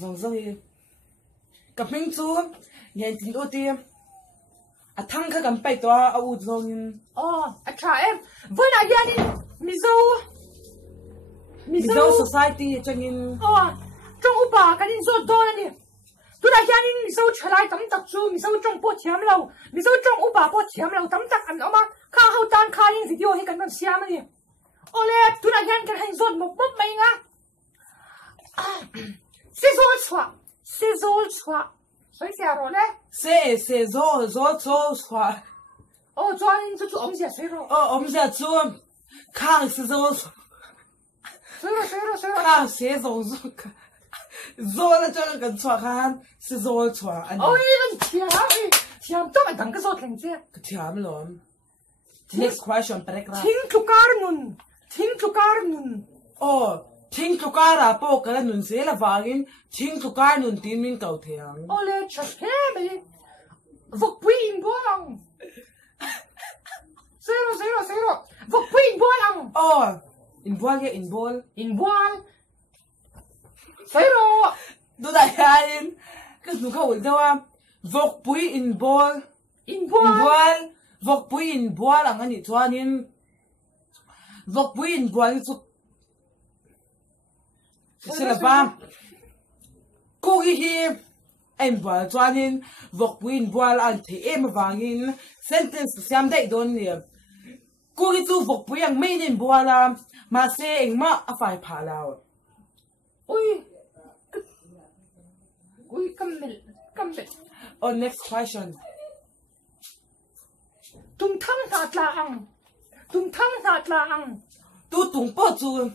zong zong hi ka ming chu ngen tin o ti a thang kha kan pai to a u zong in a tha em voi na hian in mizo society changin trong upa kan in zo don ani tu na hian in mizo thalai tam tak chu mizo trong po thiam lo mizo trong upa po thiam lo tam tak an oma kha hau tan kha in video hi kan man siam ani ole tu na hian kan hain zot mok mok mai nga Sizzle chua. Soi xia rồi đấy. Se zo chua. Cho anh chú ông xia soi rồi. Ông xia chua. Khang sizzle. Soi rồi. Khang se zo. Zo là cho cái chua khan sizzle chua. Ôi, thiam to mà đằng cái zo thành chứ. Thiam luôn. Next question break ra. Thing to car nun. Thing to car à po cái nun sẽ là vagin thing to car nun tin min cầu thiang. Ole chas he me. Vok pin boang. Zero. Vok pin boang. In ball. Zero. Du đại hai cái nu khâu đâu à? Vok pui in ball. Vok pui in ball ang ani chuanin. Vok pui in ball chu sẽ là ba cô hi em bảo cho nên vọc win boal anh thì em vangin sentence xem đấy đón nè cô hi tu vọc bui ang main in boal la mà sẽ em mà phải phá lao ui cầm mệt next question tung thang hạt la ang tu tung po chu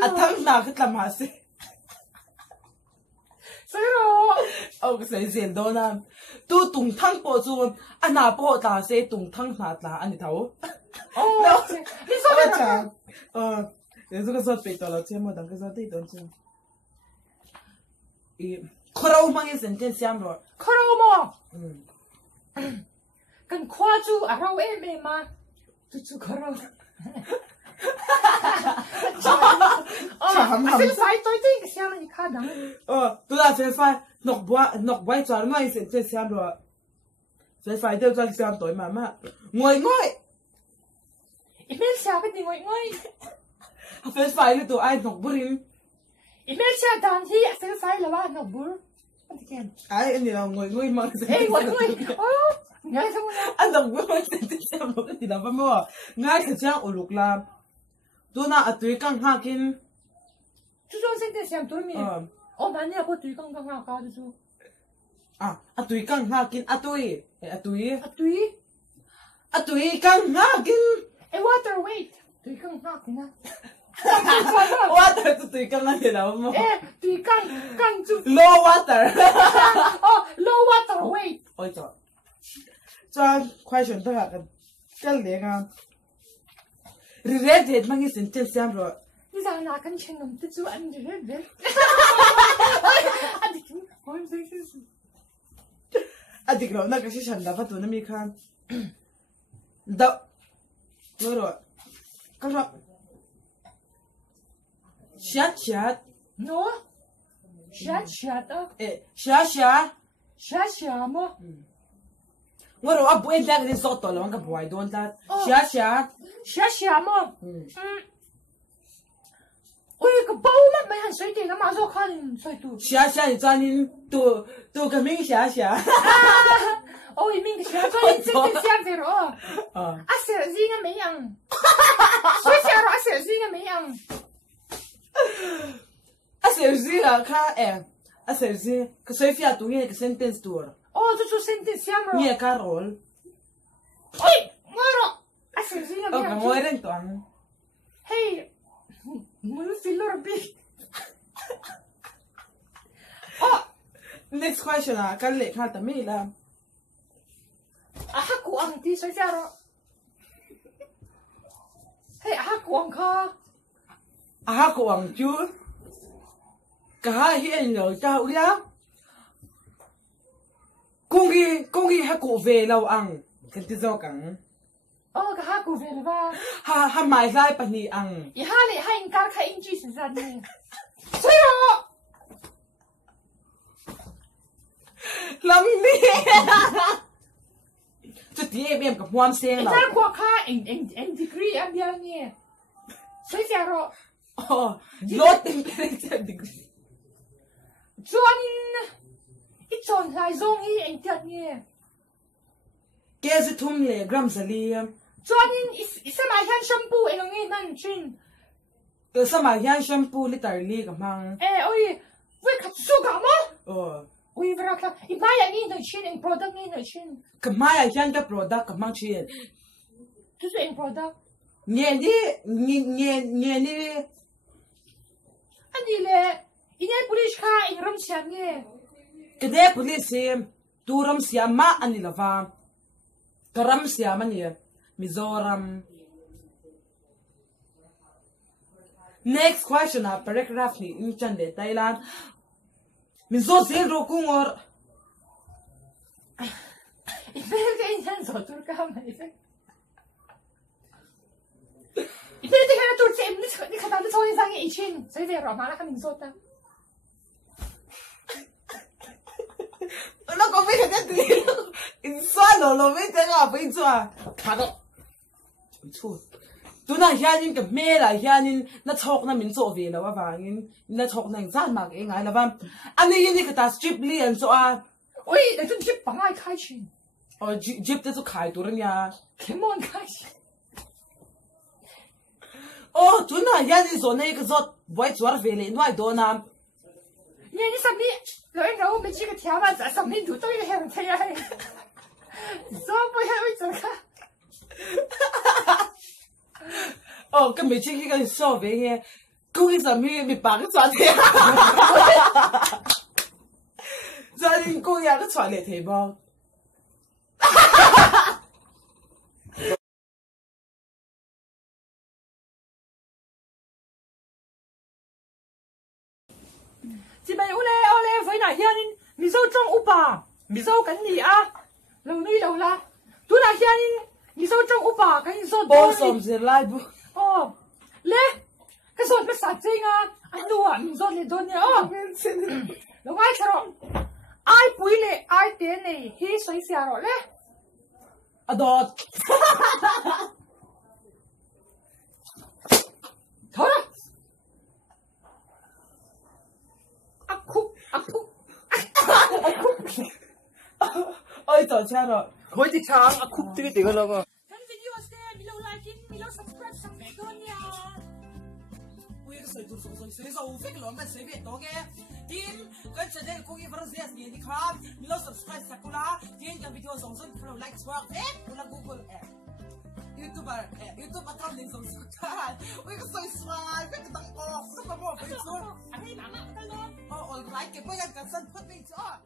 à thằng nào cái làm mahse cái gì diện đó na tu tung thang po chu anh nào po ta sẽ tung thang hạt la anh thấu đi sao vậy chả cái cái gì bị tao là xem mà đằng cái gì đấy đó chứ khâu mang cái sentence xem rồi khâu mà cần khoa chu à rau em mà chu khâu sẽ phải tôi tin cái xem này khá đáng tôi là sẽ phải nọc quay cho nó sẽ xem rồi sẽ phải đều cho xem tối mà ngồi email xem cái gì ngồi sẽ phải là tụi ai nọc burin email xem đàn thì sẽ phải là ba nọc bur ai anh là ngồi mà ngồi ngay không anh nọc bur sẽ xem một cái gì đó phải không ngay cái trang ở lục làm tôi na ở tuổi căng ha kinh chú cho xin xem tôi mi bạn này có tuổi căng ha cả chú ở tuổi căng ha kinh ở tuổi căng ha kinh water weight tuổi căng ha kinh á water tuổi căng ha gì đâu mà tuổi căng chú low water low water weight ôi trời cho question tôi là cái liền related mang cái sentence xem rồi Nizanah kan chengam tu chu an related adik lo na kasi siya dapat to na mi kan da rồi cái rồi chat no chat chat mo ngồi rồi áp buen đang đi sốt tỏi luôn cái bùi đôn ta xia mo ui cái bao mà mấy hàng sợi tiền nó mà sao khăn sợi tu xia thì cho nên tu cái mình xia ôi mình xia cho nên chính cái xia vậy rồi xia gì cái mấy样sợi xia rồi xia gì cái mấy样xia gì à khá xia gì cái sợi phía tu nghe cái sentence tu chú sentence xem rồi nghe Carol ôi ngồi rồi xia gì cái mấy样ngồi đến toàn hey muốn philor bi next question à cái lệ khá tầm mấy là aku ang ti soi xia rồi hey aku ang kha cô ang chú cả hiện rồi tao ya Kungi ha cô về lâu ăn cái tí do cẳng cái ha cụ về là ba ha mai lai pa ni ang i ha le ha in kar kha in chi sin ran ni sai ro lam ni chút tí em gặp hoan sen nào ta qua kha en degree am bia ni sai sia ro low temperature degree chuan ít chọn lại zong hi en tiat ni ke zu thum le gram zali chuan isa mai han shampoo en ngi nan chin ke sama yan shampoo literally ka mang oi we khat su ga ma oh ui vra kha I mai ya ni no chin en product ni no chin ka mai yan ka product ka mang chin tu su en product Ngêni ani le ine police kha en ram siam ni cái đấy police tu ram siam ma ani lava karam siam ani Mizoram. Next question a paragraph ni in chande Thailand Mizo sil ro kungor Ipel ka inyan so tur ka ma ipel Ipel di ka na tur si ni ka ta so ni sang i chin sai ve ro ma la ka min so ta nó có biết cái gì xoa lo biết cái nào biết chưa khá đó chua tôi nói hiện nhiên cái mẹ là hiện nhiên nó chọc nó mình做 về了 vàng nó chọc nó gian mà cái ngày là vàng anh ấy như cái ta strip liền cho à ôi để chúng chip bằng ai khai chin chip tới cho khai tôi nha come on khai chin tôi nói hiện nhiên rồi này cái giọt vội chua về liền nói đó na nghe đi sắp đi rồi em đâu mình chỉ cái theo mà sắp đi đủ tôi cái hàng thế này sao bây giờ bây giờ cả cái mấy chiếc cái so về nghe cô cái sao mi bán cái thế gia đình cô nhà cái xoài để thế bao chị mày ole với nãy hiện mi dâu trong upa mi dâu cái gì à lâu nay lâu la tôi nãy hiện mi dâu trong upa cái dâu bố sống gì lại bố lê cái dâu nó sạch chính à anh đùa mi dâu lên đồn nhá lâu ai sao ai bùi lệ ai tiền này hi xoay xia rồi lê đọt thôi ôi trời cha rồi khối thì sáng khúc tí tí cái lo Kan video ste milo like milo subscribe sang mẹ con nha. ui cái sợi tụi sợi dầu phết lắm mà sợi việt đó nghe tin cái chuyện này cũng như phần gì gì đi khám milo subscribe sakula tin cái video dòng dòng follow like swag phết là Google YouTuber YouTube account lên dòng subscribe ui cái sợi swag cái tăng off super more Facebook Anh ấy bảo mà cái đó. all like cái bây giờ cái sân phát mình cho